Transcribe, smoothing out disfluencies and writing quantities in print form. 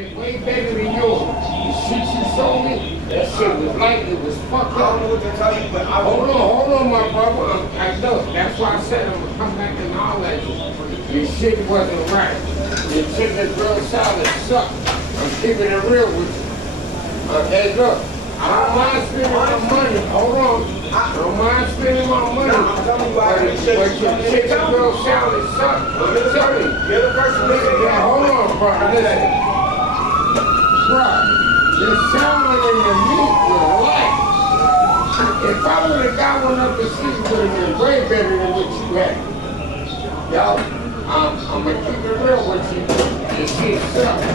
Way better than yours. The shit you showed me, that shit was like it was fucked up. I don't know what to tell you, but Hold on, my brother. I know. That's why I said I'm gonna come back and holler at you. Your shit wasn't right. Your chicken grill salad sucked. I'm keeping it real with you. Hey, look. I don't mind spending my money. Hold on. I don't mind spending my money. I'm telling you, I But your chicken grill salad sucked. I'm telling you. You're the person that Yeah, hold on, bro. Listen. Bro, the salmon and the meat was light. If I would have got one up the street, it would have been way better than what you had. Yo, I'm going to keep it real with you. This shit sucks.